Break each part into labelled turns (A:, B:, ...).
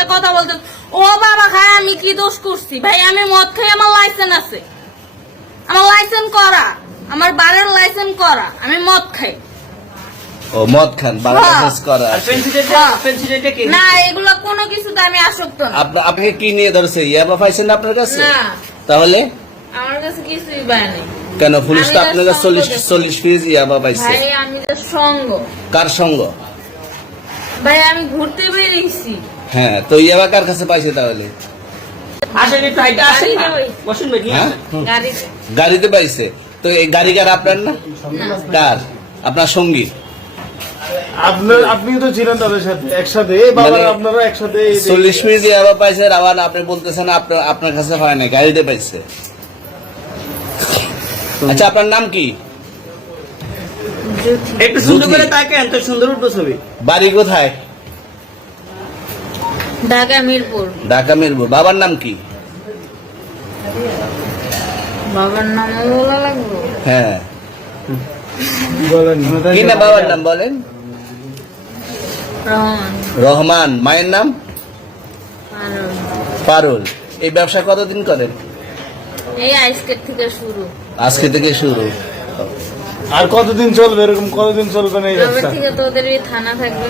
A: আইসা কথা বলতে ও বাবা খায় আমি কি দোষ করছি? ভাই আমি মদ খাই আমার লাইসেন্স আছে। আমার লাইসেন্স করা আমার বারের লাইসেন্স করা আমি মদ খাই।
B: ও মদ খান বাংলাদেশ করা
A: হ্যাঁ।
C: পেন্সিলেটে কি?
A: না এগুলো কোনো কিছুতে আমি আসক্ত না।
B: আপনা- আপনাকে কি নিয়ে ধরছে? ইয়াবা পাইছেন না আপনার কাছে?
A: না।
B: তাহলে?
A: আমার কাছে কিছুই
B: কেন পুলিশ তো আপনার কাছে চল্লিশ চল্লিশ পিস ইয়াবা পাইছে
A: ভাই আমি তো সঙ্গ।
B: কার সঙ্গ?
A: ভাই আমি ঘুরতে বেরিয়েছি।
B: হ্যাঁ তো ইয়াবা কার কাছে পাইছে তাহলে?
C: আসেন একটু হাইটা আসেন।
A: গাড়িতে
C: বসুন
B: হ্যাঁ?
A: গাড়িতে।
B: গাড়িতে পাইছে। তো এই গাড়ি কার আপনার না? কার? আপনার সঙ্গী।
D: আপনার আপনি তো ছিলেন তাদের সাথে একসাথে। এই
B: মানে
D: আপনারা একসাথে
B: চল্লিশ ইয়াবা পাইছে আবার আপনি বলতেছেন আপনার আপনার কাছে হয় না গাড়িতে পাইছে। আচ্ছা আপনার নাম কি?
C: একটু সুন্দর করে তাকেন তো সুন্দর উঠবো ছবি।
B: বাড়ি কোথায়?
A: ঢাকা মিরপুর।
B: ঢাকা মিরপুর। বাবার নাম কি?
A: বাবার নাম বলা লাগবো?
B: হ্যাঁ।
D: বলেন
B: কি না বাবার নাম বলেন?
A: রহমান।
B: রহমান। মায়ের নাম? পারুল এই ব্যবসা কতদিন করেন?
A: এই আইসকেট থেকে শুরু।
B: আজকে থেকে শুরু।
D: আর কতদিন চলবে? এরকম কতদিন চলবে না এই ব্যবসা?
A: থেকে তোদের থানা থাকবে।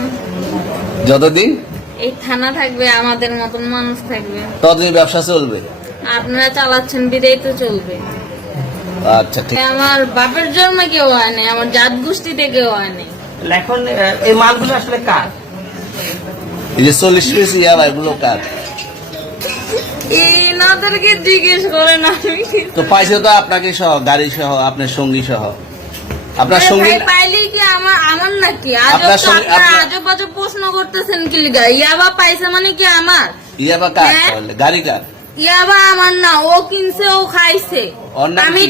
B: যতদিন?
A: এই থানা থাকবে আমাদের মতন মানুষ থাকবে।
B: ততদিন ব্যবসা চলবে?
A: আপনারা চালাচ্ছেন বিদেই তো চলবে।
B: আচ্ছা ঠিক।
A: আমার বাপের জন্মে কেউ হয় নাই আমার জাত গোষ্ঠীতে কেউ হয় নাই।
C: এখন এই মালগুলো আসলে কার?
B: এই যে চল্লিশ পিস ইয়াবা এগুলো কার?
A: এই নাদেরকে জিজ্ঞেস করেন আমি
B: তো পাইছে তো আপনাকে সহ গাড়ি সহ আপনার সঙ্গী সহ আপনার সঙ্গী
A: পাইলেই কি আমার আমার নাকি?
B: আপনার সঙ্গে-
A: আজব আজব প্রশ্ন করতেছেন কি লিগা? ইয়াবা পাইছে মানে কি আমার?
B: ইয়াবা কার?
A: হ্যাঁ?
B: গাড়ি কার?
A: ইয়াবা আমার না ও কিনছে ও খাইছে। আমি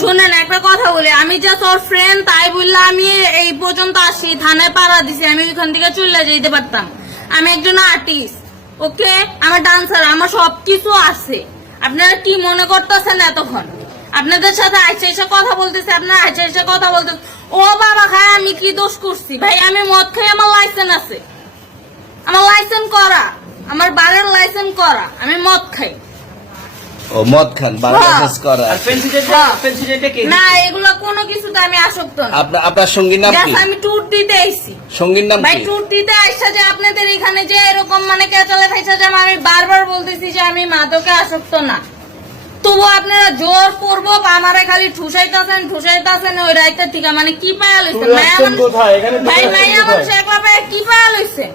A: শুনেন একটা কথা বলি আমি জাস্ট ওর ফ্রেন্ড তাই বললে আমি এই পর্যন্ত আসি থানায় পাড়া দিছি আমি ওইখান থেকে চলে যেতে পারতাম। আমি একজন আর্টিস্ট ওকে আমার ডান্সার আমার সবকিছু আছে। আপনারা কি মনে করতেছেন এতক্ষণ? আপনাদের সাথে আইসা এসে কথা বলতেছে আপনারা আইসা এসে কথা বলতেছে। ও বাবা খায় আমি কি দোষ করছি? ভাই আমি মদ খাই আমার লাইসেন্স আছে। আমার লাইসেন্স করা। আমার বারের লাইসেন্স করা। আমি মদ খাই।
B: ও মদ খান বাংলাদেশ করা
A: হ্যাঁ।
C: পেন্সিলেটে কি
A: না এগুলো কোনো কিছুতে আমি আসক্ত না।
B: আপনার আপনার সঙ্গীর নাম কি?
A: আমি ট্যুর দিতে আইছি।
B: সঙ্গীর নাম
A: ভাই
B: কি?
A: ট্যুর দিতে আইসা যে আপনাদের এখানে যে এরকম মানে কেচালে খাইসা যে আমি বারবার বলতেছি যে আমি মাদকে আসক্ত না। তবু আপনারা জোর করব আমারে খালি ঠুসাইতেছেন ঠুসাইতেছেন ওই রাইতে থেকে মানে কি পায়া
D: লইছে?
A: ভাই মায়া মানুষ একলা পায়া কি পায়া লইছেন